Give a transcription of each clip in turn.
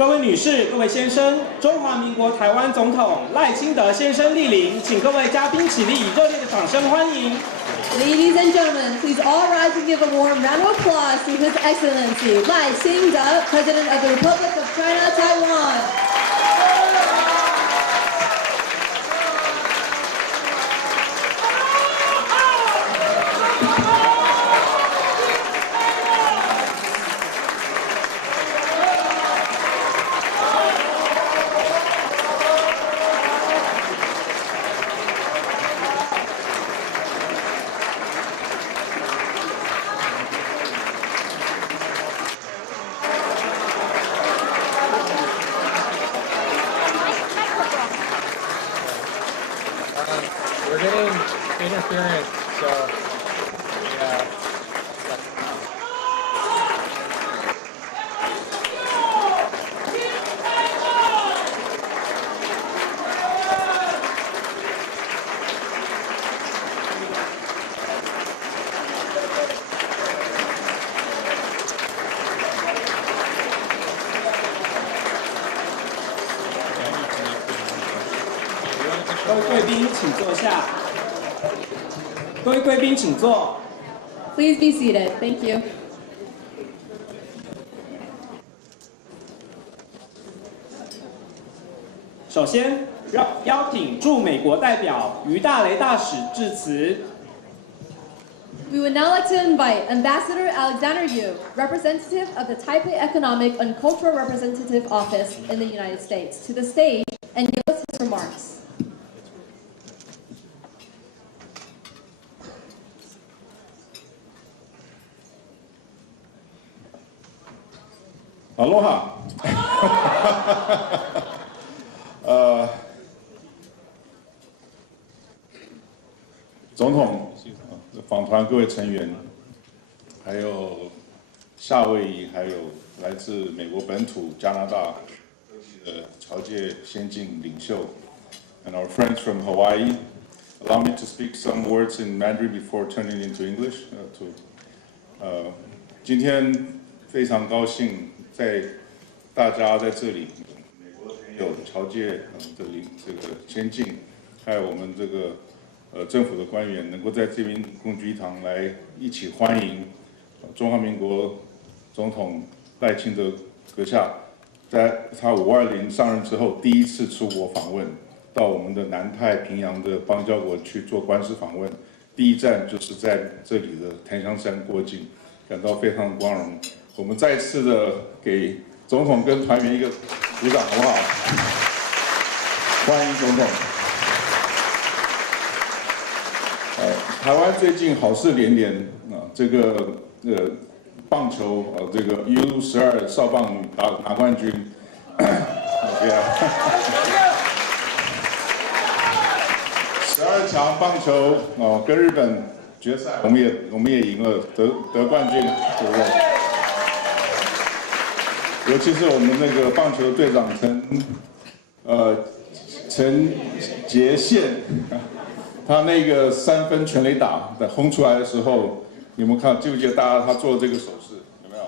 各位女士、各位先生，中华民国台湾总统赖清德先生莅临，请各位嘉宾起立，以热烈的掌声欢迎。Ladies and gentlemen, please all rise and give a warm round of applause to His Excellency Lai Ching-te, President of the Republic of China, Taiwan. 各位贵宾，请坐下。各位贵宾，请坐。Please be seated. Thank you. 首先，邀请驻美国代表于大雷大使致辞。We would now like to invite Ambassador Alexander Yu, representative of the Taipei Economic and Cultural Representative Office in the United States, to the stage and give us his remarks. Aloha. 总统、访团各位成员，还有夏威夷，还有来自美国本土、加拿大的侨界先进领袖 ，and our friends from Hawaii. Allow me to speak some words in Mandarin before turning into English. 今天非常高兴。在大家在这里，美国朋友、侨界的这个先进，还有我们这个政府的官员，能够在这边共聚一堂，来一起欢迎中华民国总统赖清德阁下，在他520上任之后第一次出国访问，到我们的南太平洋的邦交国去做官司访问，第一站就是在这里的檀香山过境，感到非常光荣。我们再次的给总统跟团员一个鼓掌，好不好？欢迎总统。台湾最近好事连连啊，这个棒球这个 U12少棒女拿冠军，对啊。12强棒球跟日本决赛，我们也赢了，得冠军，对不对？尤其是我们那个棒球队长陈杰宪，他那个3分全垒打的轰出来的时候，你们看记不记得大家他做这个手势有没有？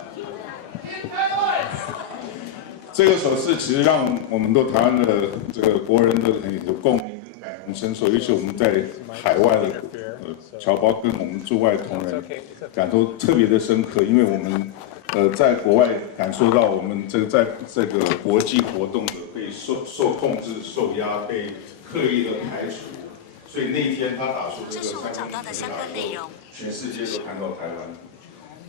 这个手势其实让我们都台湾的这个国人都很有共鸣、感同身受，尤其我们在海外的侨胞跟我们驻外同仁感受特别的深刻，因为我们。在国外感受到我们在这个国际活动的被受控制、受压、被刻意的排除，所以那一天他打出这个3分全垒打的时候，全世界都看到台湾。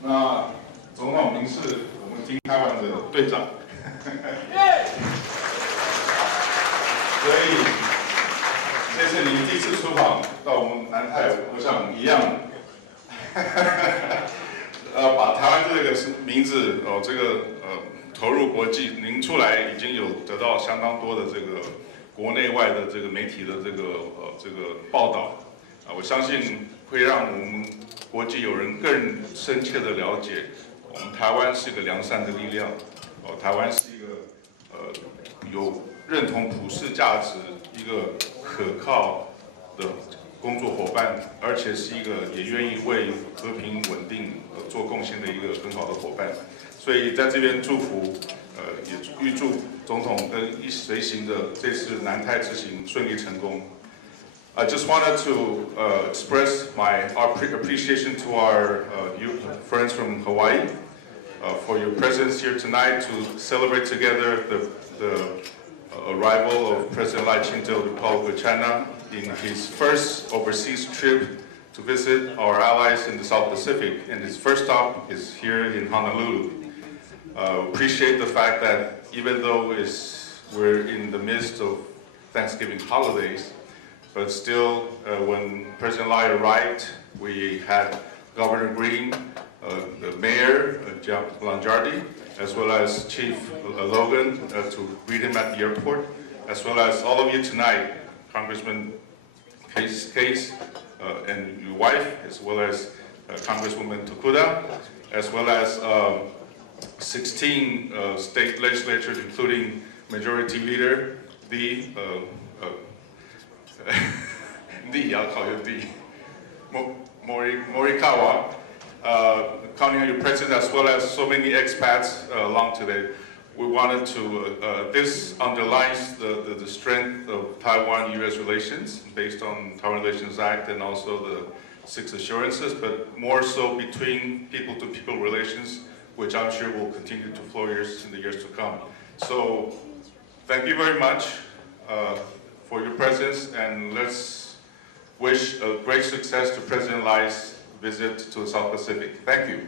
那总统您是我们金台湾的队长，所以这次您第一次出访到我们南太，我想一样。把台湾这个名字投入国际，您出来已经有得到相当多的这个国内外的这个媒体的这个报道我相信会让我们国际友人更深切的了解，我们台湾是一个良善的力量，台湾是一个有认同普世价值、一个可靠的工作伙伴，而且是一个也愿意为和平稳定做贡献的一个很好的伙伴。所以在这边祝福也预祝总统跟一随行的这次南太之行顺利成功。I just wanted to express our appreciation to our friends from Hawaii for your presence here tonight to celebrate together the arrival of President赖清德of the Republic of China in his first overseas trip to visit our allies in the South Pacific, and his first stop is here in Honolulu. Appreciate the fact that even though we're in the midst of Thanksgiving holidays, but still, when President Lai arrived, we had Governor Green, the Mayor, Lanjardi, as well as Chief Logan to greet him at the airport, as well as all of you tonight, Congressman Case and your wife, as well as Congresswoman Tokuda, as well as 16 state legislatures, including Majority Leader I'll call you Morikawa, counting on your presence, as well as so many expats along today. We wanted to, this underlines the strength of Taiwan-U.S. relations based on Taiwan Relations Act and also the 6 assurances, but more so between people-to-people relations, which I'm sure will continue to flourish in the years to come. So thank you very much for your presence, and let's wish a great success to President Lai's visit to the South Pacific. Thank you.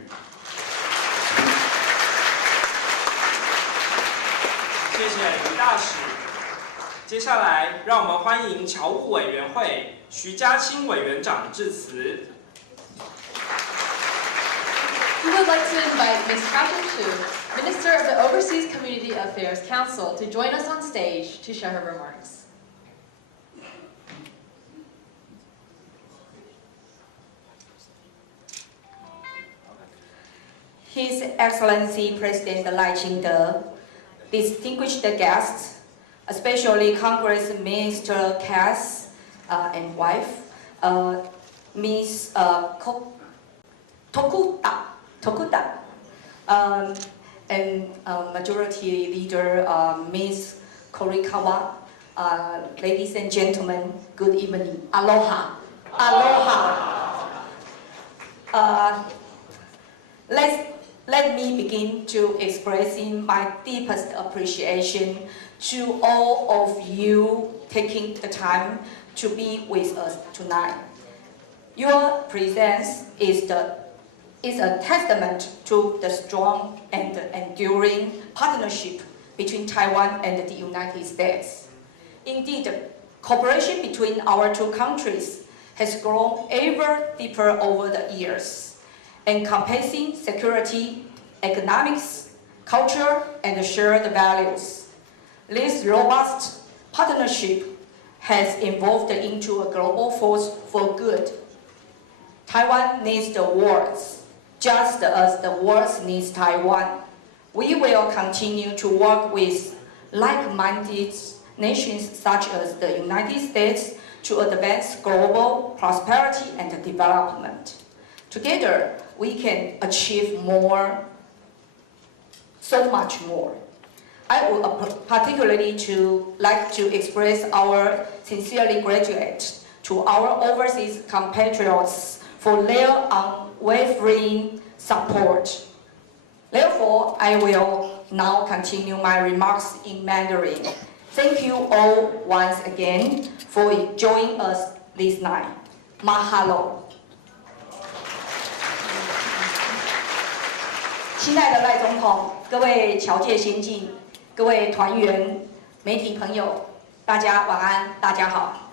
谢谢李大使。接下来，让我们欢迎侨务委员会徐家清委员长致辞。We would like to invite Ms. Catherine Chu, Minister of the Overseas Community Affairs Council, to join us on stage to share her remarks. His Excellency President Lai Ching-te, distinguished guests, especially Congress Minister Cass and wife, Ms. Tokuda, and Majority Leader Ms. Korikawa, ladies and gentlemen, good evening. Aloha. Aloha. Let me begin to expressing my deepest appreciation to all of you taking the time to be with us tonight. Your presence is a testament to the strong and enduring partnership between Taiwan and the United States. Indeed, cooperation between our two countries has grown ever deeper over the years, encompassing security, economics, culture, and shared values. This robust partnership has evolved into a global force for good. Taiwan needs the world, just as the world needs Taiwan. We will continue to work with like-minded nations such as the United States to advance global prosperity and development. Together, we can achieve more, so much more. I would particularly like to express our sincerely gratitude to our overseas compatriots for their unwavering support. Therefore, I will now continue my remarks in Mandarin. Thank you all once again for joining us this night. Mahalo. 亲爱的赖总统，各位侨界先进，各位团员、媒体朋友，大家晚安，大家好。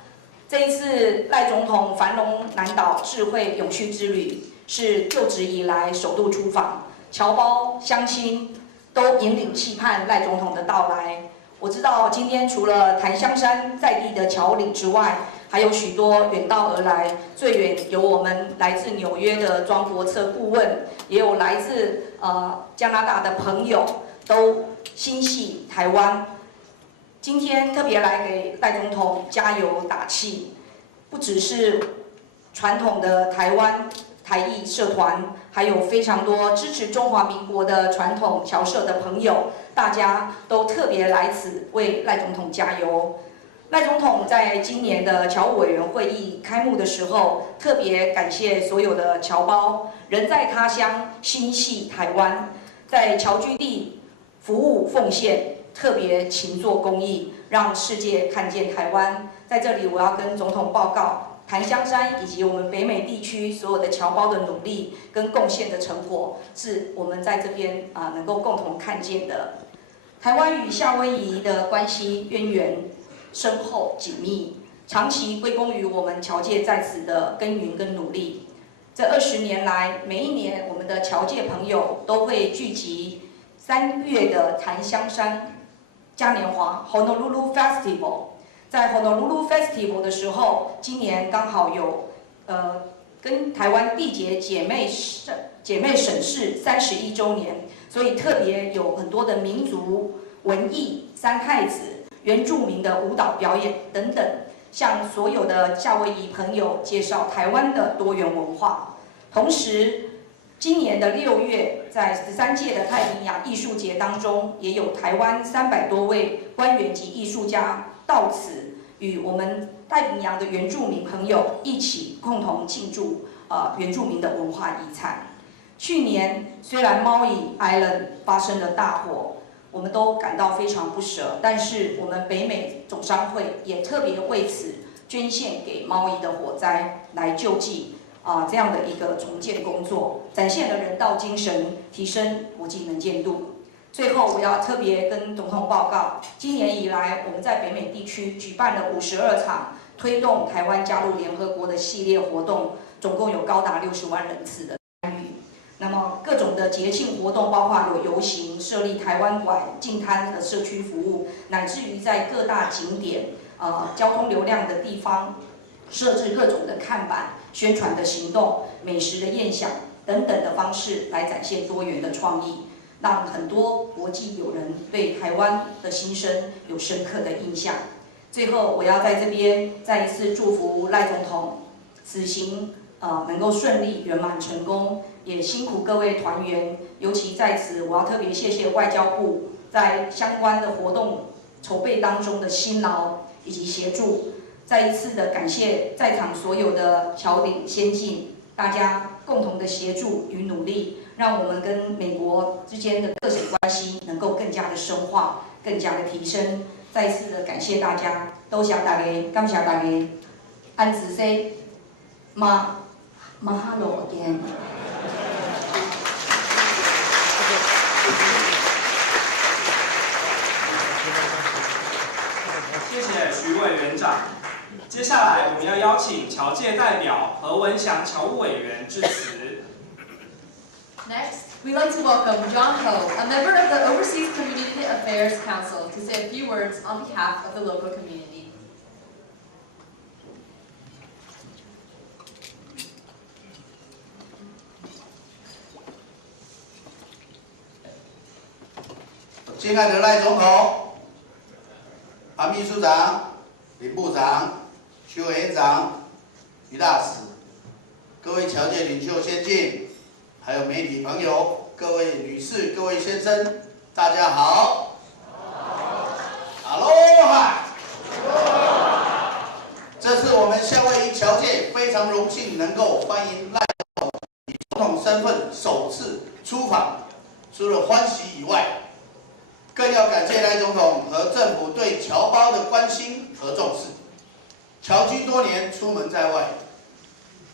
这一次赖总统繁荣南岛智慧永续之旅是就职以来首度出访，侨胞乡亲都引领期盼赖总统的到来。我知道今天除了檀香山在地的侨领之外，还有许多远道而来，最远有我们来自纽约的庄国策顾问，也有来自加拿大的朋友，都心系台湾。今天特别来给赖总统加油打气，不只是传统的台湾台裔社团，还有非常多支持中华民国的传统侨社的朋友，大家都特别来此为赖总统加油。赖总统在今年的侨务委员会议开幕的时候，特别感谢所有的侨胞，人在他乡，心系台湾，在侨居地服务奉献，特别勤做公益，让世界看见台湾。在这里，我要跟总统报告，檀香山以及我们北美地区所有的侨胞的努力跟贡献的成果，是我们在这边能够共同看见的。台湾与夏威夷的关系渊源深厚紧密，长期归功于我们侨界在此的耕耘跟努力。这20年来，每一年我们的侨界朋友都会聚集3月的檀香山嘉年华 Honolulu Festival。在 Honolulu Festival 的时候，今年刚好有跟台湾缔结姐妹省市31周年，所以特别有很多的民族文艺、三太子、原住民的舞蹈表演等等，向所有的夏威夷朋友介绍台湾的多元文化。同时，今年的6月，在13届的太平洋艺术节当中，也有台湾300多位官员及艺术家到此，与我们太平洋的原住民朋友一起共同庆祝原住民的文化遗产。去年虽然猫屿 Island 发生了大火，我们都感到非常不舍，但是我们北美总商会也特别为此捐献给猫屿的火灾来救济这样的一个重建工作，展现了人道精神，提升国际能见度。最后，我要特别跟总统报告，今年以来我们在北美地区举办了52场推动台湾加入联合国的系列活动，总共有高达60万人次的参与。那么各种的节庆活动，包括有游行、设立台湾馆、净滩的社区服务，乃至于在各大景点、交通流量的地方设置各种的看板、宣传的行动、美食的宴享等等的方式，来展现多元的创意，让很多国际友人对台湾的新生有深刻的印象。最后，我要在这边再一次祝福赖总统此行能够顺利圆满成功。也辛苦各位团员，尤其在此，我要特别谢谢外交部在相关的活动筹备当中的辛劳以及协助。再一次的感谢在场所有的侨领先进，大家共同的协助与努力，让我们跟美国之间的各省关系能够更加的深化，更加的提升。再一次的感谢大家，多谢大家，感谢大家。按子 say， mahalo again。谢谢徐委员长。接下来我们要邀请侨界代表何文祥侨务委员致辞。Next, we'd like to welcome John Ho, a member of the Overseas Community Affairs Council, to say a few words on behalf of the local community. 亲爱的赖总统、韩秘书长、林部长、徐委员长、于大使、各位侨界领袖先进，还有媒体朋友、各位女士、各位先生，大家好。哈喽哈！这次我们夏威夷侨界非常荣幸能够欢迎赖总统以总统身份首次出访，除了欢喜以外，更要感谢赖总统和政府对侨胞的关心和重视。侨居多年，出门在外，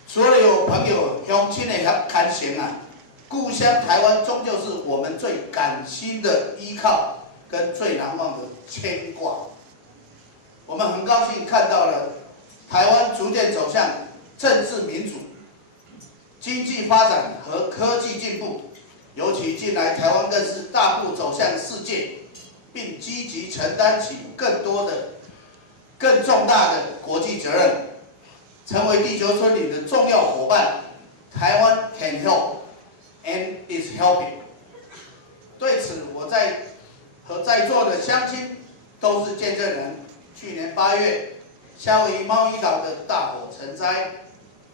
所有朋友乡亲的看行啊，故乡台湾终究是我们最感心的依靠跟最难忘的牵挂。我们很高兴看到了台湾逐渐走向政治民主、经济发展和科技进步。尤其近来，台湾更是大步走向世界，并积极承担起更重大的国际责任，成为地球村里的重要伙伴。台湾 can help and is helping。对此，我和在座的乡亲都是见证人。去年8月，夏威夷猫屿岛的大火成灾，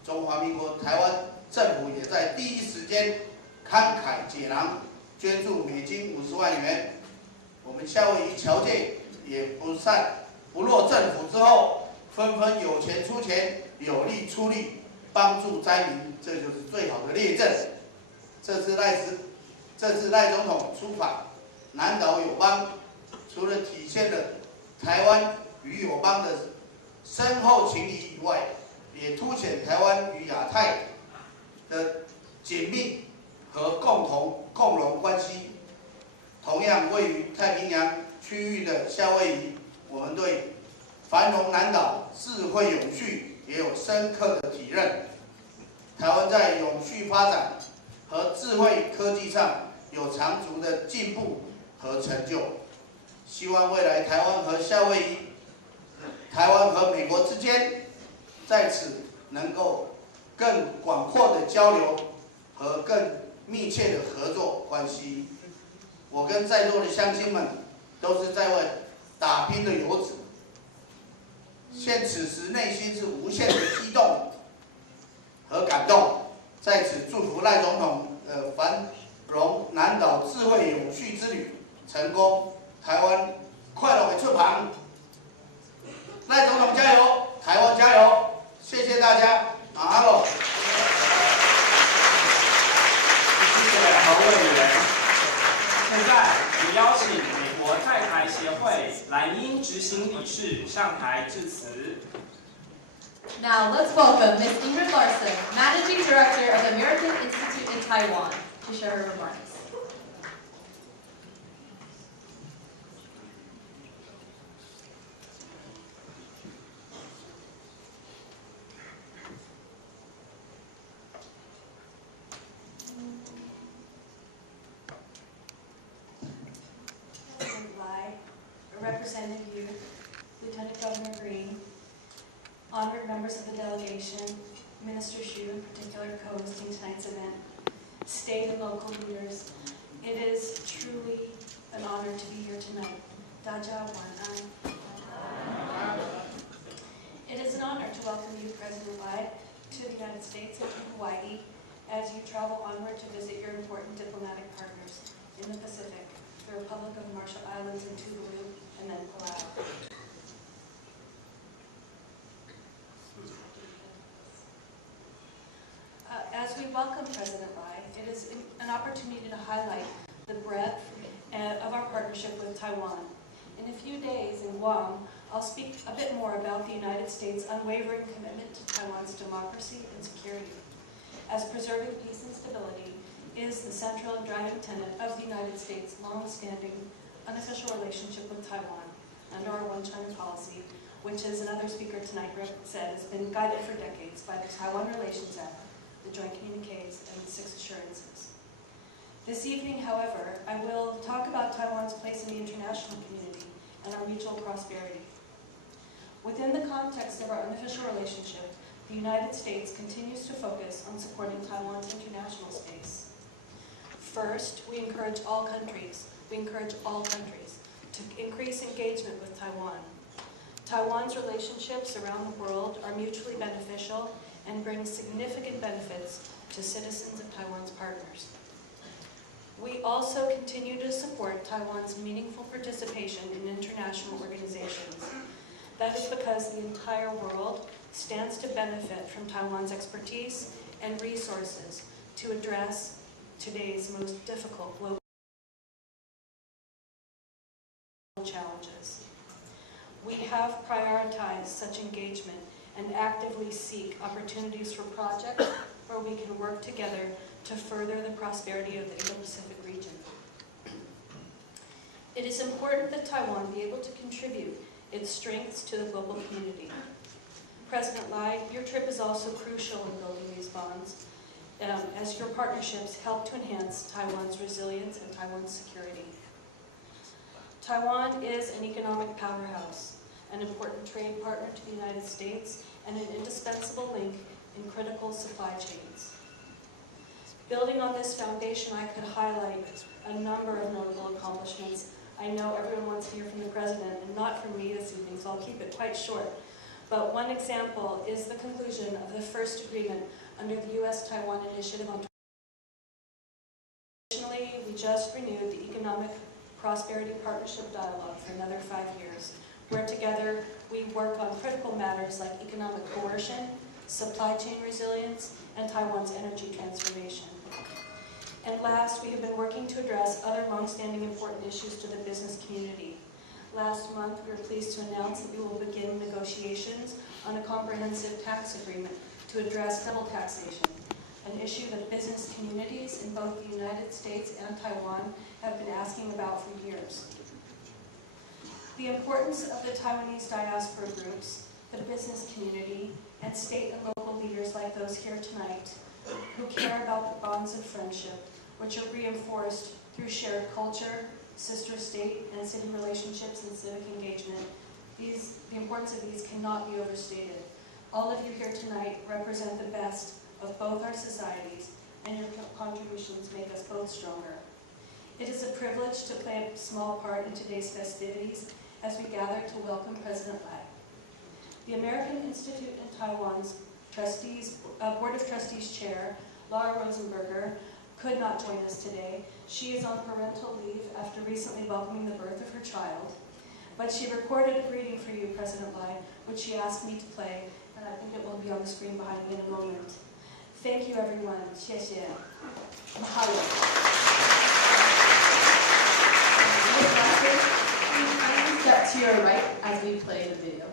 中华民国台湾政府也在第一时间慷慨解囊，捐助美金50万元。我们夏威夷侨界也不落政府之后，纷纷有钱出钱，有力出力，帮助灾民，这就是最好的列证。这次赖总统出访南岛友邦，除了体现了台湾与友邦的深厚情谊以外，也凸显台湾与亚太的紧密和共荣关系。同样，位于太平洋区域的夏威夷，我们对繁荣南岛、智慧永续也有深刻的体认。台湾在永续发展和智慧科技上有长足的进步和成就。希望未来台湾和夏威夷、台湾和美国之间，在此能够更广阔的交流和更密切的合作关系。我跟在座的乡亲们都是在外打拼的游子，现此时内心是无限的激动和感动。在此祝福赖总统繁荣南岛智慧永续之旅成功，台湾快乐的出访。赖总统加油，台湾加油！谢谢大家，马哈喽。谢谢何委员。现在，请邀请美国在台协会蓝英执行理事上台致辞。Now let's welcome Ms. Ingrid Larson, Managing Director of the American Institute in Taiwan, to share her remarks. Representative Yu, Lieutenant Governor Green, honored members of the delegation, Minister Xu in particular co-hosting tonight's event, state and local leaders. It is truly an honor to be here tonight. Daja Wan. It is an honor to welcome you, President Lai, to the United States and to Hawaii as you travel onward to visit your important diplomatic partners in the Pacific, the Republic of the Marshall Islands and Tuvalu, and then Palau. As we welcome President Lai, it is an opportunity to highlight the breadth of our partnership with Taiwan. In a few days in Guam, I'll speak a bit more about the United States' unwavering commitment to Taiwan's democracy and security, as preserving peace and stability is the central and driving tenet of the United States' long-standing unofficial relationship with Taiwan under our One China policy, which, as another speaker tonight said, has been guided for decades by the Taiwan Relations Act, the Joint Communiques, and the 6 Assurances. This evening, however, I will talk about Taiwan's place in the international community and our mutual prosperity. Within the context of our unofficial relationship, the United States continues to focus on supporting Taiwan's international space. First, we encourage all countries to increase engagement with Taiwan. Taiwan's relationships around the world are mutually beneficial and bring significant benefits to citizens of Taiwan's partners. We also continue to support Taiwan's meaningful participation in international organizations. That is because the entire world stands to benefit from Taiwan's expertise and resources to address today's most difficult global challenges. We have prioritized such engagement and actively seek opportunities for projects where we can work together to further the prosperity of the Indo-Pacific region. It is important that Taiwan be able to contribute its strengths to the global community. President Lai, your trip is also crucial in building these bonds, as your partnerships help to enhance Taiwan's resilience and Taiwan's security. Taiwan is an economic powerhouse, an important trade partner to the United States, and an indispensable link in critical supply chains. Building on this foundation, I could highlight a number of notable accomplishments. I know everyone wants to hear from the President, and not from me this evening, so I'll keep it quite short. but one example is the conclusion of the first agreement under the U.S.-Taiwan Initiative on. Additionally, we just renewed the Economic Prosperity Partnership Dialogue for another 5 years, where together we work on critical matters like economic coercion, supply chain resilience, and Taiwan's energy transformation. And last, we have been working to address other long-standing important issues to the business community. Last month, we were pleased to announce that we will begin negotiations on a comprehensive tax agreement to address double taxation, an issue that business communities in both the United States and Taiwan have been asking about for years. The importance of the Taiwanese diaspora groups, the business community, and state and local leaders like those here tonight who care about the bonds of friendship, which are reinforced through shared culture, sister state and city relationships and civic engagement. The importance of these cannot be overstated. All of you here tonight represent the best of both our societies, and your contributions make us both stronger. It is a privilege to play a small part in today's festivities as we gather to welcome President Lai. The American Institute in Taiwan's Board of Trustees Chair, Laura Rosenberger, could not join us today. She is on parental leave after recently welcoming the birth of her child. But she recorded a greeting for you, President Lai, which she asked me to play, and I think it will be on the screen behind me in a moment. Thank you, everyone. 谢谢. Mahalo. Please step to your right as we play the video.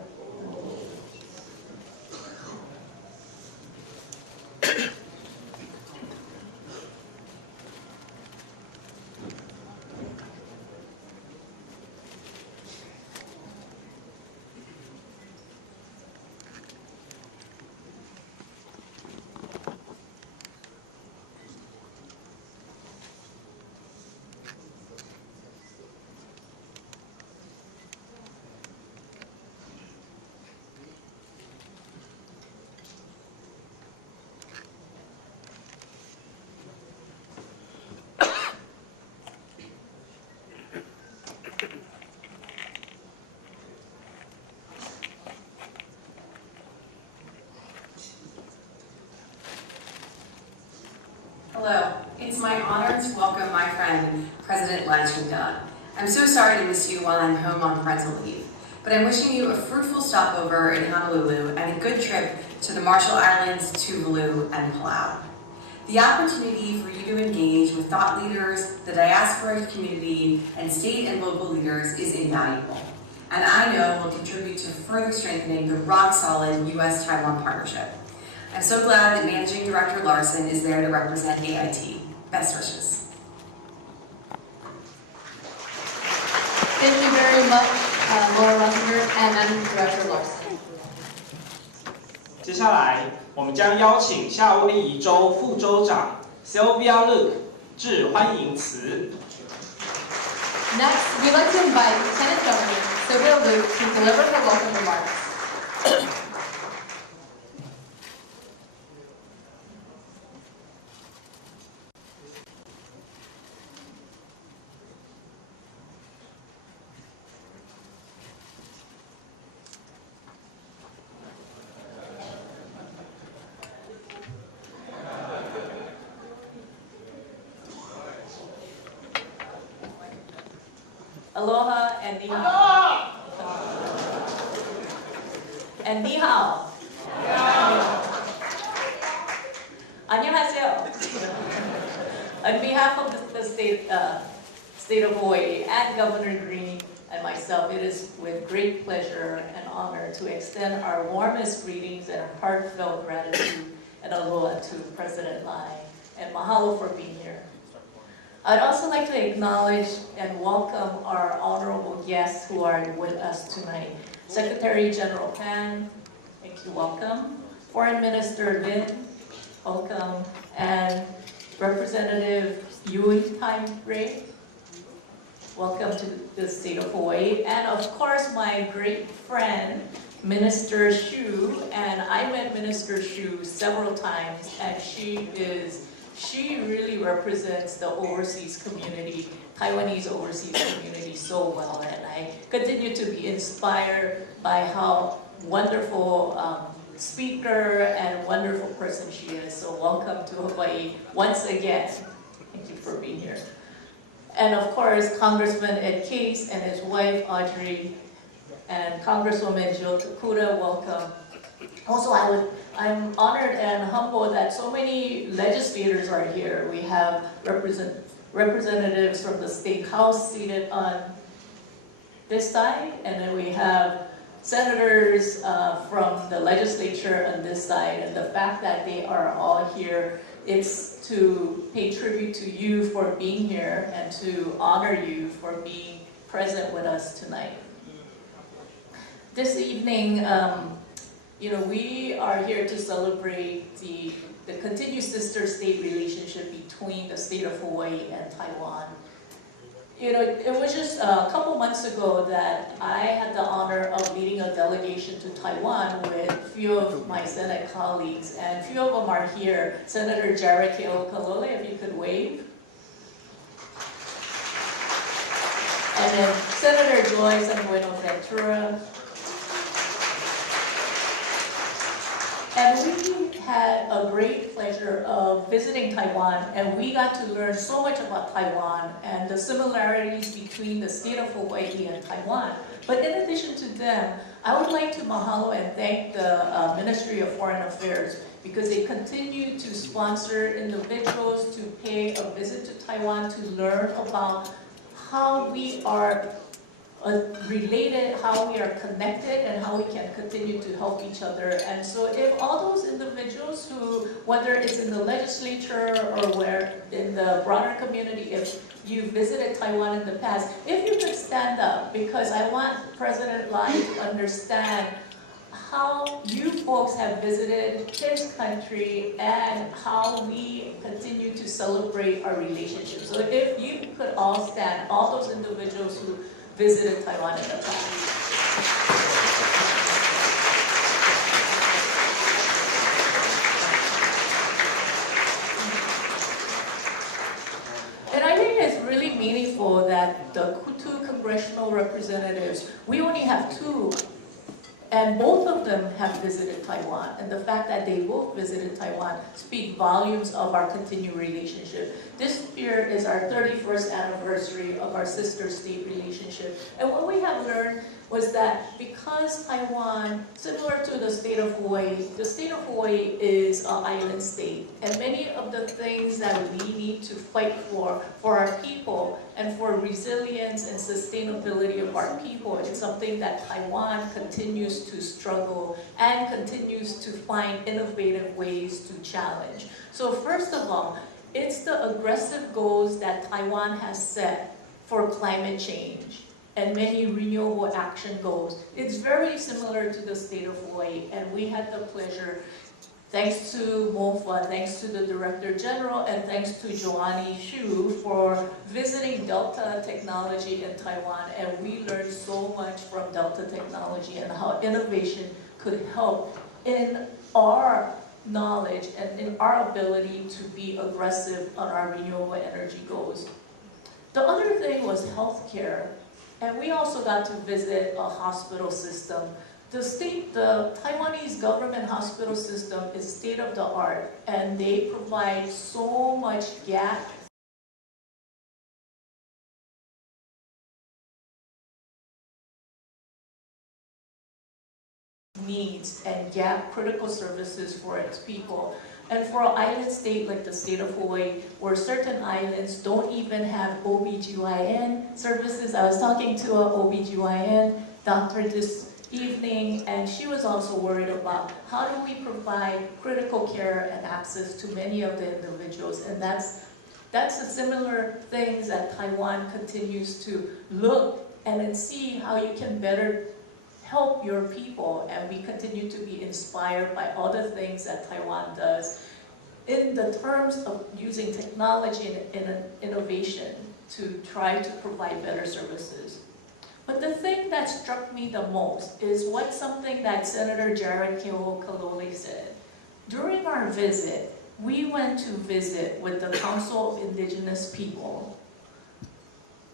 Hello, it's my honor to welcome my friend, President赖清德. I'm so sorry to miss you while I'm home on parental leave, but I'm wishing you a fruitful stopover in Honolulu and a good trip to the Marshall Islands, Tuvalu, and Palau. The opportunity for you to engage with thought leaders, the diaspora community, and state and local leaders is invaluable, and I know will contribute to further strengthening the rock-solid U.S.-Taiwan partnership. I'm so glad that Managing Director Larson is there to represent AIT. Best wishes. Thank you very much, Laura Rosenberg and Managing Director Larson. 接下来，我们将邀请夏威夷州副州长 Sylvia Luke 致欢迎词。Next, we'd like to invite Lieutenant Governor Sylvia Luke to deliver her welcome remarks. Aloha and ni hao. And ni hao. Annyeonghaseyo. On behalf of the state of Hawaii and Governor Green and myself, it is with great pleasure and honor to extend our warmest greetings and heartfelt gratitude and aloha to President Lai, and mahalo for being here. I'd also like to acknowledge and welcome our honorable guests who are with us tonight. Secretary General Pan, thank you, welcome. Foreign Minister Lin, welcome. And Representative Yui Time-Ray, welcome to the state of Hawaii. And of course, my great friend, Minister Hsu, and I met Minister Hsu several times, and she really represents the overseas community, Taiwanese overseas community so well, and I continue to be inspired by how wonderful speaker and wonderful person she is. So welcome to Hawaii once again. Thank you for being here. And of course, Congressman Ed Case and his wife Audrey, and Congresswoman Jill Takuda, welcome. Also, I'm honored and humbled that so many legislators are here. We have representatives from the State House seated on this side, and then we have senators from the legislature on this side. And the fact that they are all here, it's to pay tribute to you for being here and to honor you for being present with us tonight. This evening, we are here to celebrate the continued sister-state relationship between the state of Hawaii and Taiwan. It was just a couple months ago that I had the honor of leading a delegation to Taiwan with a few of my Senate colleagues, and a few of them are here. Senator Jared Keokalole, if you could wave. And then Senator Joyce Buenaventura. And we had a great pleasure of visiting Taiwan, and we got to learn so much about Taiwan and the similarities between the state of Hawaii and Taiwan. But in addition to them, I would like to mahalo and thank the Ministry of Foreign Affairs, because they continue to sponsor individuals to pay a visit to Taiwan to learn about how we are related, how we are connected, and how we can continue to help each other. And so if all those individuals who, whether it's in the legislature or where in the broader community, if you visited Taiwan in the past, if you could stand up, because I want President Lai to understand how you folks have visited his country and how we continue to celebrate our relationship. So if you could all stand, all those individuals who visited Taiwan in the past. And I think it's really meaningful that the two congressional representatives, we only have two, and both of them have visited Taiwan. And the fact that they both visited Taiwan speak volumes of our continued relationship. This year is our 31st anniversary of our sister state relationship. And what we have learned was that because Taiwan, similar to the state of Hawaii is an island state. And many of the things that we need to fight for our people and for resilience and sustainability of our people, it's something that Taiwan continues to struggle and continues to find innovative ways to challenge. So first of all, it's the aggressive goals that Taiwan has set for climate change and many renewable action goals. It's very similar to the state of Hawaii, and we had the pleasure, thanks to MOFA, thanks to the Director General, and thanks to Joanne Xu for visiting Delta Technology in Taiwan, and we learned so much from Delta Technology and how innovation could help in our knowledge and in our ability to be aggressive on our renewable energy goals. The other thing was healthcare, and we also got to visit a hospital system. The Taiwanese government hospital system is state-of-the-art, and they provide so much gap needs and gap critical services for its people. And for an island state like the state of Hawaii, where certain islands don't even have OBGYN services. I was talking to an OBGYN doctor this evening, and she was also worried about how do we provide critical care and access to many of the individuals. And that's the similar things that Taiwan continues to look and then see how you can better help your people, and we continue to be inspired by all the things that Taiwan does in the terms of using technology and innovation to try to provide better services. But the thing that struck me the most is something that Senator Jared Keokalole said. During our visit, we went to visit with the Council of Indigenous People.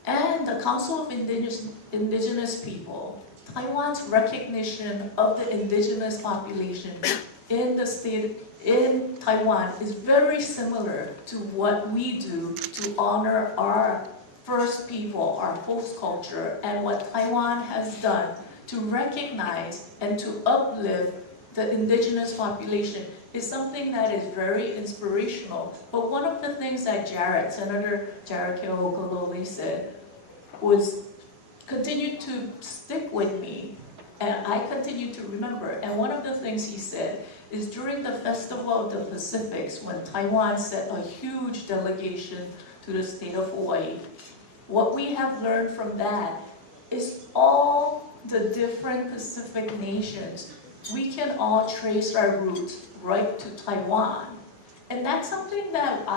And the Council of Indigenous People Taiwan's recognition of the indigenous population in the state, in Taiwan, is very similar to what we do to honor our first people, our host culture, and what Taiwan has done to recognize and to uplift the indigenous population is something that is very inspirational. But one of the things that Senator Jared Keokolole said was continue to stick with me, and I continue to remember. And one of the things he said is during the Festival of the Pacifics, when Taiwan sent a huge delegation to the state of Hawaii, what we have learned from that is all the different Pacific nations, we can all trace our roots right to Taiwan. And that's something that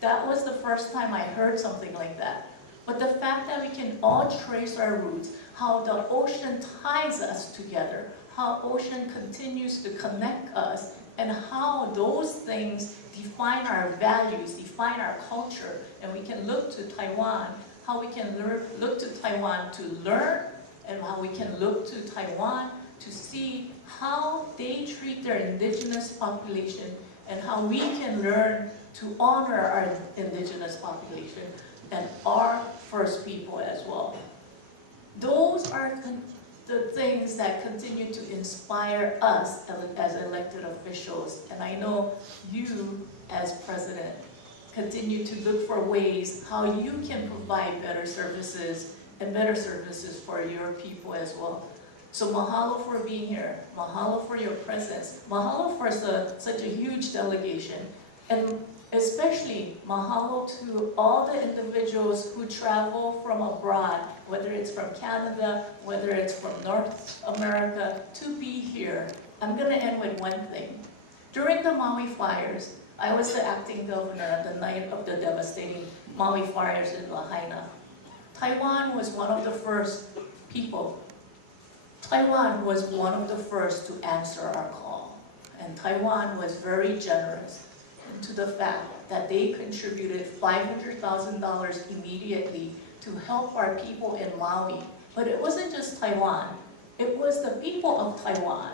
that was the first time I heard something like that. But the fact that we can all trace our roots, how the ocean ties us together, how ocean continues to connect us, and how those things define our values, define our culture, and we can look to Taiwan, how we can look to Taiwan to learn, and how we can look to Taiwan to see how they treat their indigenous population, and how we can learn to honor our indigenous population and our first people as well. Those are the things that continue to inspire us as elected officials. And I know you, as president, continue to look for ways how you can provide better services and better services for your people as well. So mahalo for being here. Mahalo for your presence. Mahalo for such a huge delegation. And especially mahalo to all the individuals who travel from abroad, whether it's from Canada, whether it's from North America, to be here. I'm going to end with one thing. During the Maui fires, I was the acting governor at the night of the devastating Maui fires in Lahaina. Taiwan was one of the first people. Taiwan was one of the first to answer our call. And Taiwan was very generous to the fact that they contributed $500,000 immediately to help our people in Maui. But it wasn't just Taiwan. It was the people of Taiwan.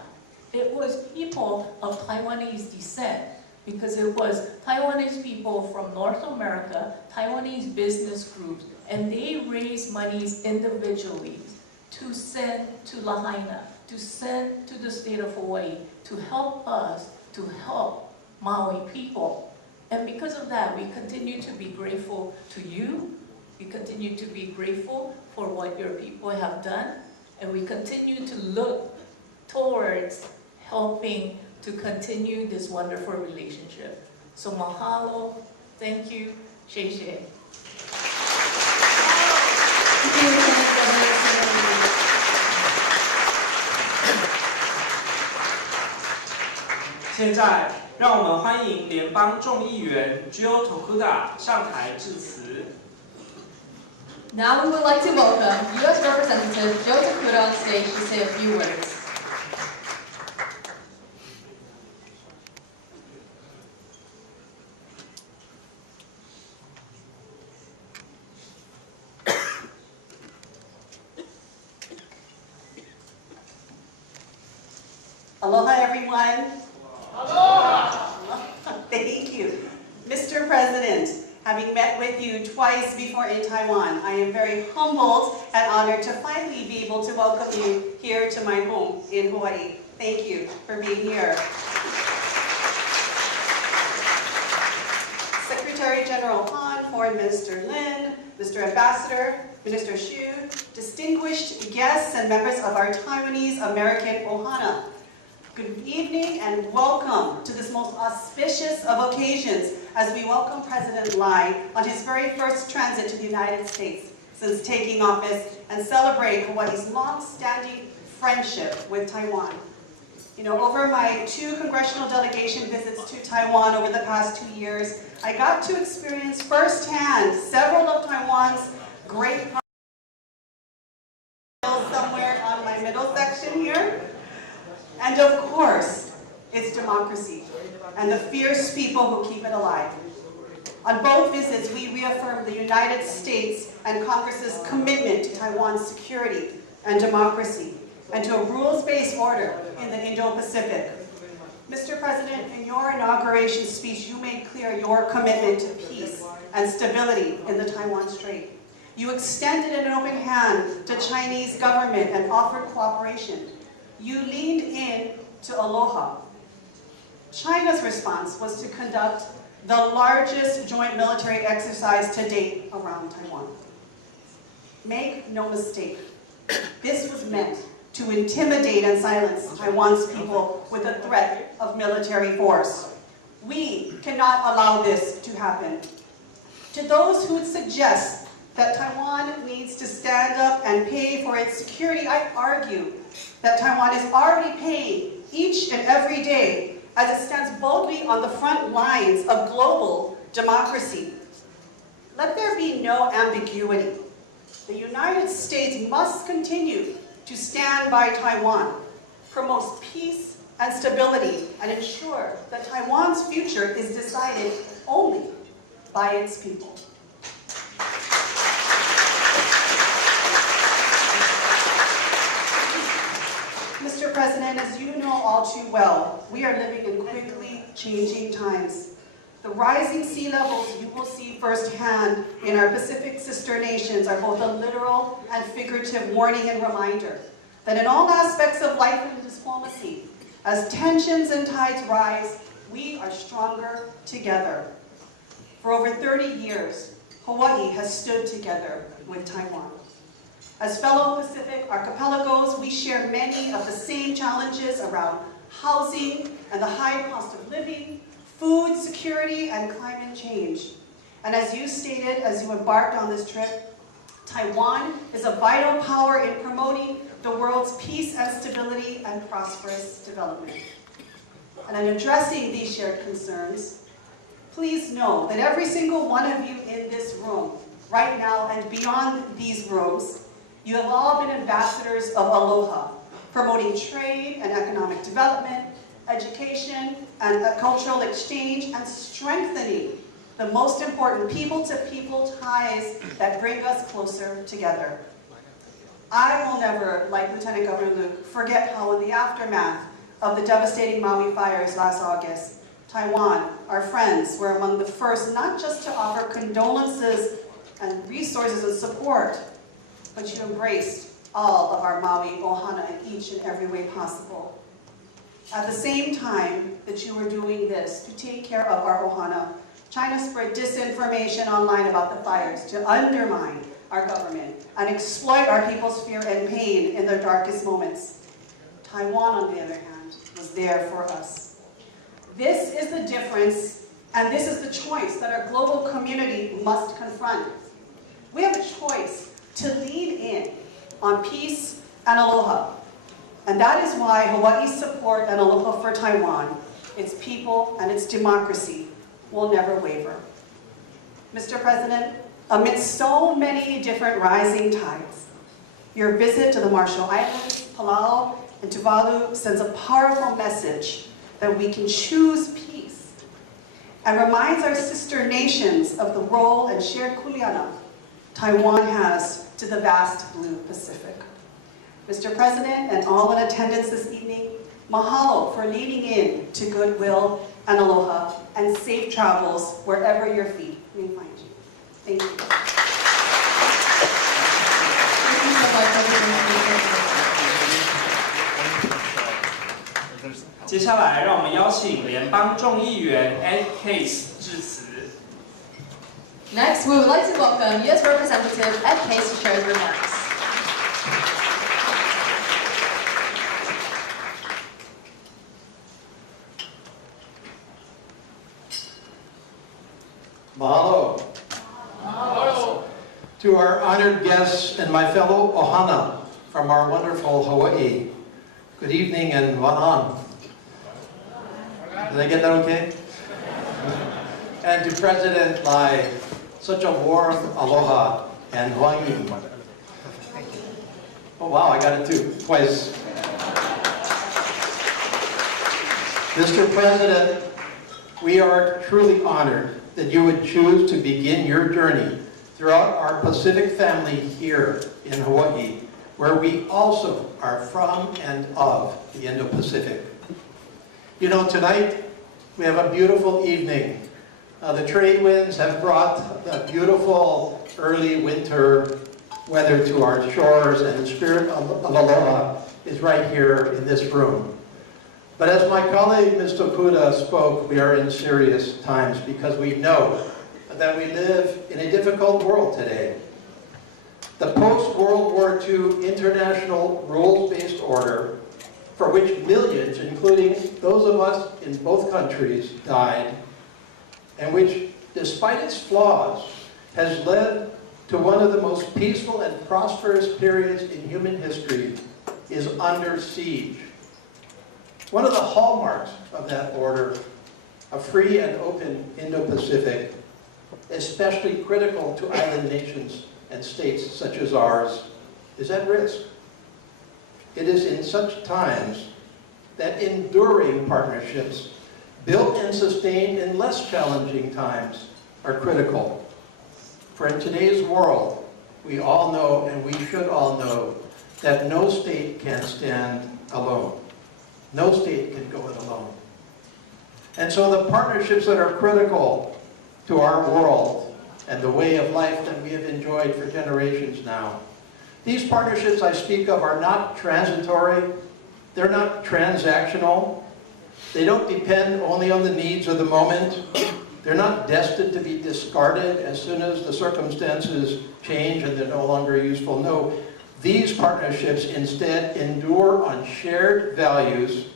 It was people of Taiwanese descent, because it was Taiwanese people from North America, Taiwanese business groups, and they raised monies individually to send to Lahaina, to send to the state of Hawaii, to help us, to help Maui people. And because of that, we continue to be grateful to you. We continue to be grateful for what your people have done. And we continue to look towards helping to continue this wonderful relationship. So mahalo, thank you, sheishe. 现在，让我们欢迎联邦众议员 Jill Tokuda 上台致辞。Now we would like to welcome U.S. Representative Joe Tokuda on stage to say a few words. Aloha, everyone. Aloha. Thank you. Mr. President, having met with you twice before in Taiwan, I am very humbled and honored to finally be able to welcome you here to my home in Hawaii. Thank you for being here. Secretary General Han, Foreign Minister Lin, Mr. Ambassador, Minister Xu, distinguished guests and members of our Taiwanese American Ohana. Good evening and welcome to this most auspicious of occasions as we welcome President Lai on his very first transit to the United States since taking office and celebrate Hawaii's long-standing friendship with Taiwan. You know, over my 2 congressional delegation visits to Taiwan over the past 2 years, I got to experience firsthand several of Taiwan's great somewhere on my middle section here. And of course, it's democracy and the fierce people who keep it alive. On both visits, we reaffirmed the United States and Congress's commitment to Taiwan's security, and democracy, and to a rules-based order in the Indo-Pacific. Mr. President, in your inauguration speech, you made clear your commitment to peace and stability in the Taiwan Strait. You extended an open hand to Chinese government and offered cooperation. You leaned in to aloha. China's response was to conduct the largest joint military exercise to date around Taiwan. Make no mistake, this was meant to intimidate and silence Taiwan's people with the threat of military force. We cannot allow this to happen. To those who would suggest that Taiwan needs to stand up and pay for its security, I argue that Taiwan is already paying each and every day as it stands boldly on the front lines of global democracy. Let there be no ambiguity. The United States must continue to stand by Taiwan, promote peace and stability, and ensure that Taiwan's future is decided only by its people. Mr. President, as you know all too well, we are living in quickly changing times. The rising sea levels you will see firsthand in our Pacific sister nations are both a literal and figurative warning and reminder that in all aspects of life and diplomacy, as tensions and tides rise, we are stronger together. For over 30 years, Hawaii has stood together with Taiwan. As fellow Pacific archipelagos, we share many of the same challenges around housing and the high cost of living, food security, and climate change. And as you stated, as you embarked on this trip, Taiwan is a vital power in promoting the world's peace and stability and prosperous development. And in addressing these shared concerns, please know that every single one of you in this room, right now and beyond these rooms, you have all been ambassadors of aloha, promoting trade and economic development, education and cultural exchange, and strengthening the most important people-to-people ties that bring us closer together. I will never, like Lieutenant Governor Luke, forget how in the aftermath of the devastating Maui fires last August, Taiwan, our friends, were among the first not just to offer condolences and resources and support, but you embraced all of our Maui ohana in each and every way possible. At the same time that you were doing this to take care of our ohana, China spread disinformation online about the fires to undermine our government and exploit our people's fear and pain in their darkest moments. Taiwan, on the other hand, was there for us. This is the difference, and this is the choice that our global community must confront. We have a choice to lean in on peace and aloha. And that is why Hawaii's support and aloha for Taiwan, its people, and its democracy will never waver. Mr. President, amidst so many different rising tides, your visit to the Marshall Islands, Palau, and Tuvalu sends a powerful message that we can choose peace and reminds our sister nations of the role and shared kuleana Taiwan has to the vast blue Pacific. Mr. President and all in attendance this evening, mahalo for leading in to goodwill and aloha and safe travels wherever your feet may find you. Thank you. Thank you. 接下来，让我们邀请联邦众议员 Ed Case 致辞。Next, we would like to welcome U.S. Representative Ed Case to share his remarks. Mahalo. Mahalo. To our honored guests and my fellow ohana from our wonderful Hawaii, good evening and wanan. Did I get that okay? And to President Lai, such a warm aloha and Hawaii. Oh wow, I got it too, twice. Mr. President, we are truly honored that you would choose to begin your journey throughout our Pacific family here in Hawaii, where we also are from and of the Indo-Pacific. You know, tonight we have a beautiful evening. The trade winds have brought the beautiful early winter weather to our shores, and the spirit of aloha is right here in this room. But as my colleague Ms. Tokuda spoke, we are in serious times because we know that we live in a difficult world today. The post-World War II international rules-based order, for which millions, including those of us in both countries, died, and which, despite its flaws, has led to one of the most peaceful and prosperous periods in human history, is under siege. One of the hallmarks of that order, a free and open Indo-Pacific, especially critical to island nations and states such as ours, is at risk. It is in such times that enduring partnerships, built and sustained in less challenging times, are critical. For in today's world, we all know, and we should all know, that no state can stand alone. No state can go it alone. And so the partnerships that are critical to our world and the way of life that we have enjoyed for generations now, these partnerships I speak of are not transitory, they're not transactional, they don't depend only on the needs of the moment, they're not destined to be discarded as soon as the circumstances change and they're no longer useful. No, these partnerships instead endure on shared values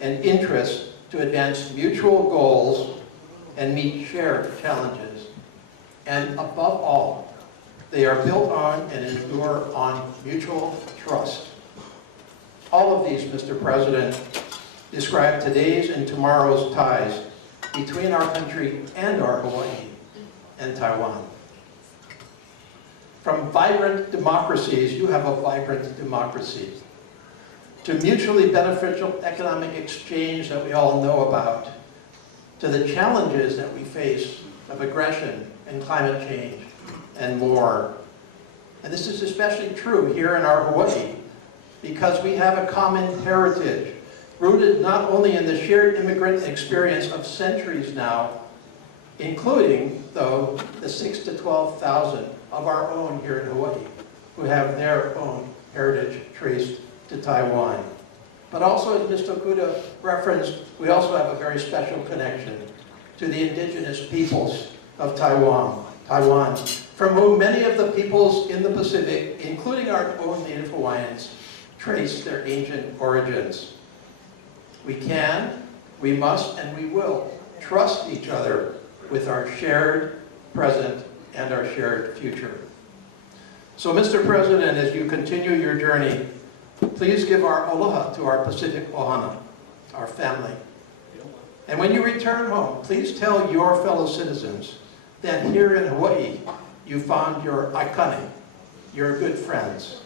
and interests to advance mutual goals and meet shared challenges. And above all, they are built on and endure on mutual trust. All of these, Mr. President, describe today's and tomorrow's ties between our country and our Hawaii and Taiwan. From vibrant democracies, you have a vibrant democracy, to mutually beneficial economic exchange that we all know about, to the challenges that we face of aggression and climate change and more. And this is especially true here in our Hawaii, because we have a common heritage, rooted not only in the shared immigrant experience of centuries now, including, though, the 6,000 to 12,000 of our own here in Hawaii, who have their own heritage traced to Taiwan. But also, as Ms. Tokuda referenced, we also have a very special connection to the indigenous peoples of Taiwan, from whom many of the peoples in the Pacific, including our own Native Hawaiians, trace their ancient origins. We can, we must, and we will trust each other with our shared present and our shared future. So, Mr. President, as you continue your journey, please give our aloha to our Pacific ohana, our family. And when you return home, please tell your fellow citizens that here in Hawaii, you found your aikane, your good friends.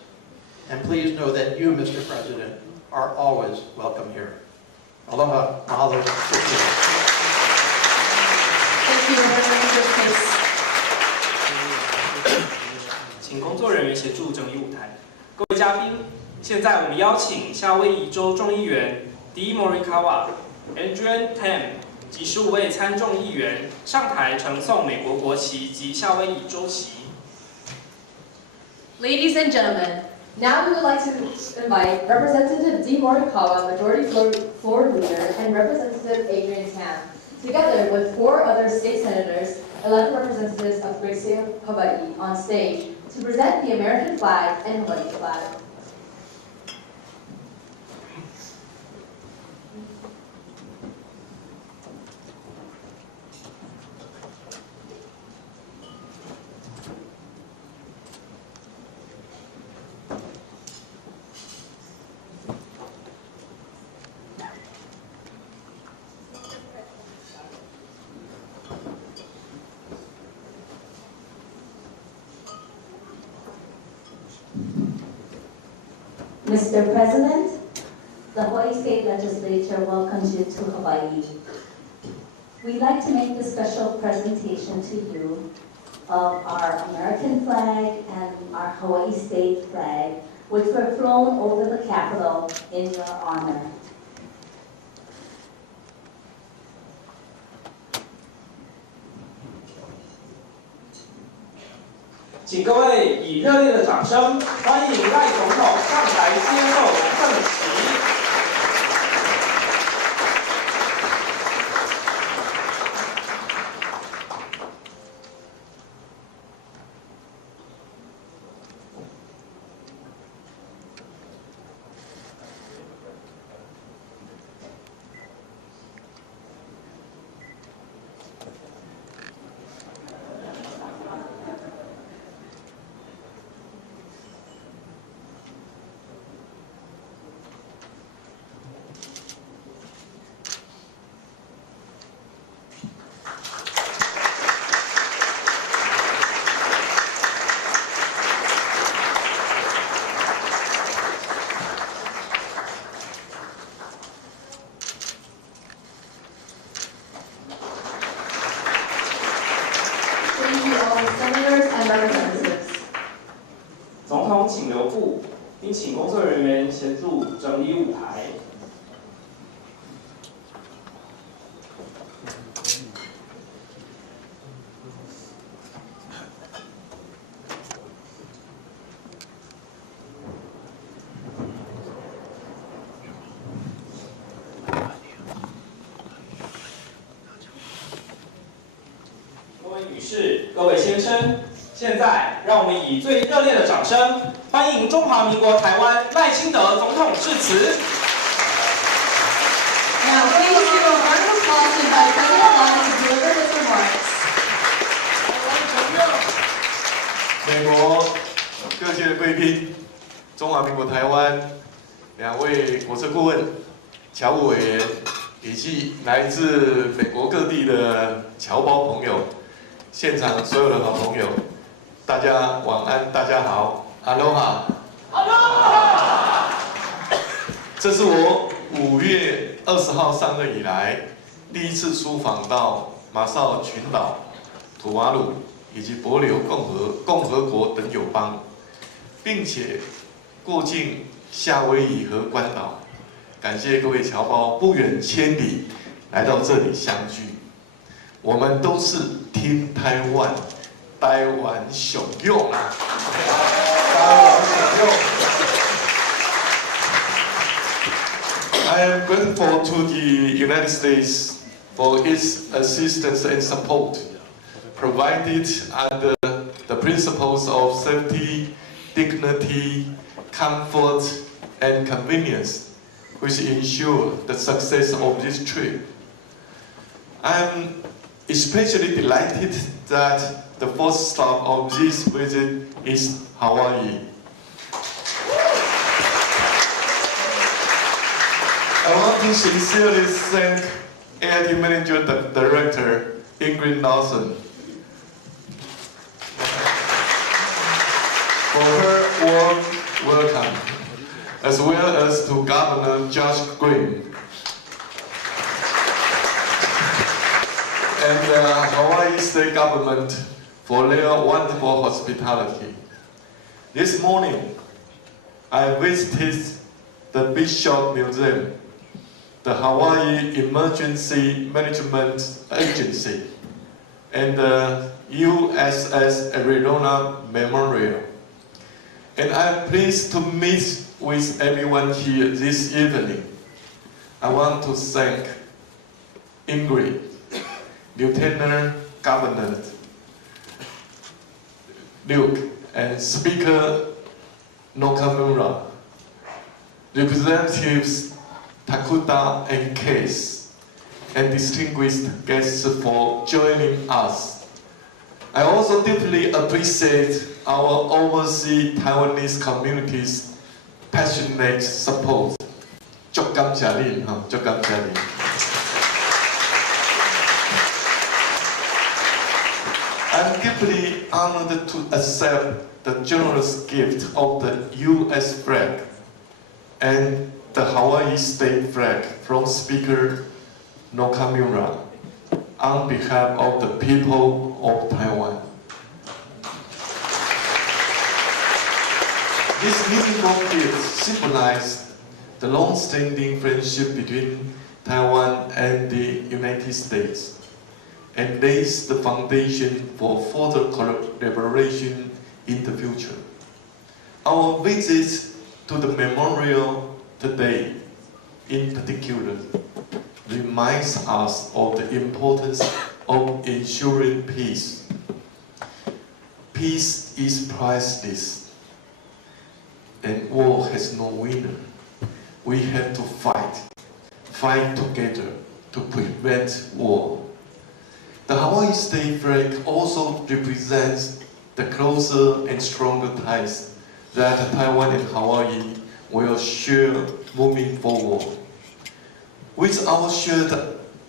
And please know that you, Mr. President, are always welcome here. Aloha, mahalo, Thank you, Representative Case. 请工作人员协助整理舞台。各位嘉宾，现在我们邀请夏威夷州众议员 D. Morikawa、Adrian Tam 及15位参众议员上台呈送美国国旗及夏威夷州旗。Ladies and gentlemen, now we would like to invite Representative D. Morikawa, Majority Floor Leader, and Representative Adrian Tam, together with 4 other state senators, 11 representatives of the great state of Hawaii, on stage to present the American flag and Hawaii flag. Mr. President, the Hawaii State Legislature welcomes you to Hawaii. We'd like to make this special presentation to you of our American flag and our Hawaii State flag which were flown over the Capitol in your honor. 请各位以热烈的掌声欢迎赖总统上台接受赠旗。总统请留步，并请工作人员协助整理舞台。各位女士、各位先生。 现在，让我们以最热烈的掌声，欢迎中华民国台湾赖清德总统致辞。Now, please give a round of applause to invite President Lai to deliver his remarks. 美国各界的贵宾，中华民国台湾2位国策顾问、侨务委员，以及来自美国各地的侨胞朋友，现场所有的好朋友。 大家晚安，大家好 ，Aloha。这是我5月20号上任以来第一次出访到马绍群岛、土瓦鲁以及帛琉共和国等友邦，并且过境夏威夷和关岛。感谢各位侨胞不远千里来到这里相聚，我们都是 Team Taiwan。 台湾享用啊！台湾享用。I am grateful to the United States for its assistance and support, provided under the principles of safety, dignity, comfort, and convenience, which ensure the success of this trip. I am especially delighted that the first stop of this visit is Hawaii. I want to sincerely thank Air Manager Director Ingrid Nelson for her warm welcome, as well as to Governor Josh Green and the Hawaii State Government for their wonderful hospitality. This morning, I visited the Bishop Museum, the Hawaii Emergency Management Agency, and the USS Arizona Memorial. And I'm pleased to meet with everyone here this evening. I want to thank Ingrid, Lieutenant Governor Luke, and Speaker Nakamura, Representatives Takuta and Case, and distinguished guests for joining us. I also deeply appreciate our overseas Taiwanese community's passionate support. 祝感謝您，祝感謝您。I'm deeply honored to accept the generous gift of the U.S. flag and the Hawaii state flag from Speaker Nakamura on behalf of the people of Taiwan. This uniform gift symbolizes the long-standing friendship between Taiwan and the United States and lays the foundation for further collaboration in the future. Our visit to the memorial today, in particular, reminds us of the importance of ensuring peace. Peace is priceless, and war has no winner. We have to fight together to prevent war. The Hawaii state flag also represents the closer and stronger ties that Taiwan and Hawaii will share moving forward. With our shared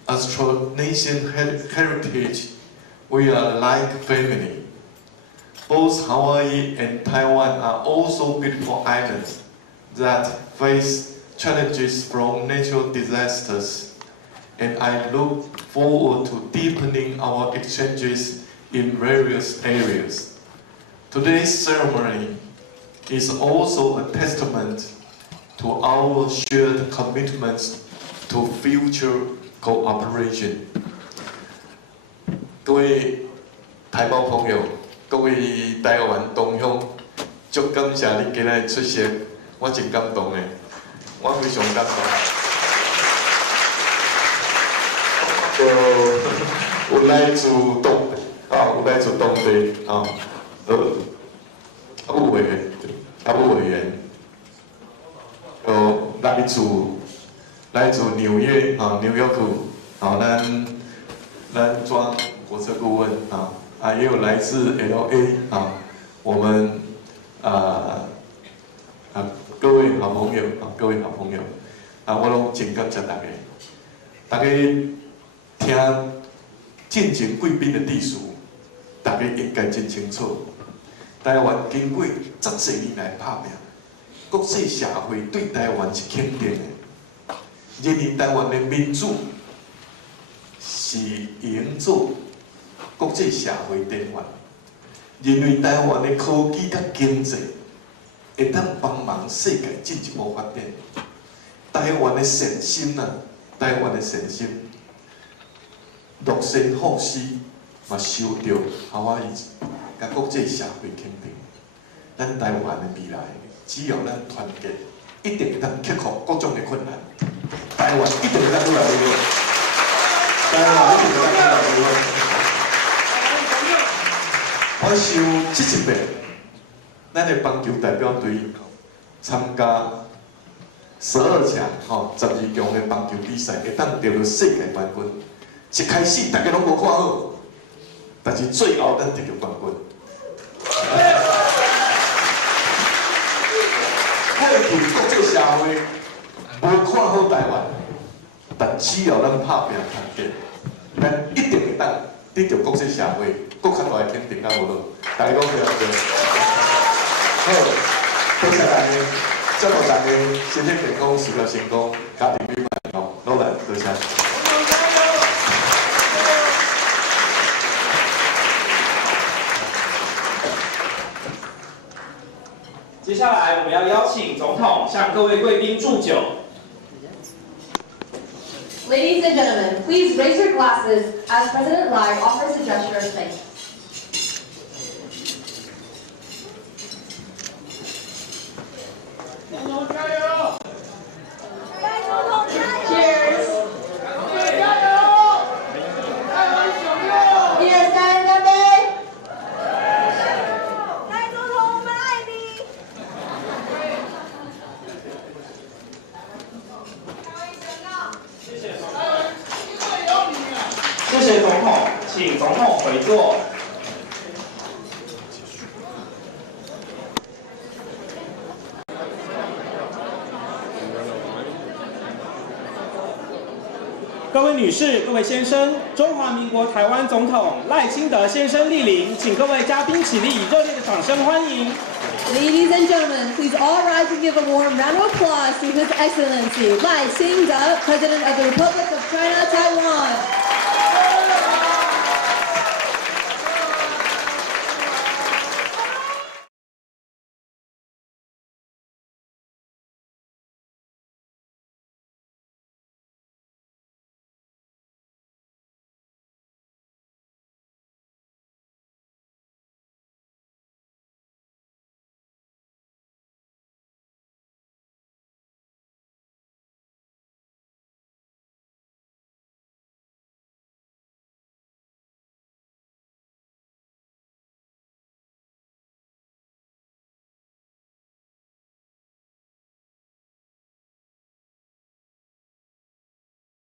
Austronesian heritage, we are like family. Both Hawaii and Taiwan are also beautiful islands that face challenges from natural disasters, and I look forward to deepening our exchanges in various areas. Today's ceremony is also a testament to our shared commitments to future cooperation. 各位台胞朋友，各位台湾同乡，足感谢恁今日出席，我真感动的，我非常感动。有来自东有来自当地委员，来自纽约纽约府咱庄国策顾问也有来自 LA 我们各位好朋友我拢真感谢大家听进前贵宾的历史，大家应该真清楚。台湾经过10多年来打拼，国际社会对台湾是肯定的，认为台湾的民主是营造国际社会边缘，认为台湾的科技甲经济会当帮忙世界进一步发展。台湾的善心落身好施，嘛受到夏威夷甲国际社会肯定。咱台湾的未来，只要咱团结，一定会当克服各种的困难。台湾一定会当越来越好。我想这一届，咱的棒球代表队参加12强12强的棒球比赛，会当得到世界冠军。一开始大家拢无看好，但是最后咱得到冠军。过去国际社会无看好台湾，但只要咱拍拼团结，咱一定会当得到国际社会更较大的肯定甲无落。大家讲对唔对？好，多谢大家，祝福大家身体健康，事业成功，家庭美满努力，多谢。接下来我们要邀请总统向各位贵宾祝酒。Ladies and gentlemen, please raise your glasses as President Lai offers a gesture of thanks. Cheers! Cheers, 干杯！谢谢总统，请总统回座。各位女士、各位先生，中华民国台湾总统赖清德先生莅临，请各位嘉宾起立，以热烈的掌声欢迎。Ladies and gentlemen, please all rise and give a warm round of applause to His Excellency Lai Ching-te, President of the Republic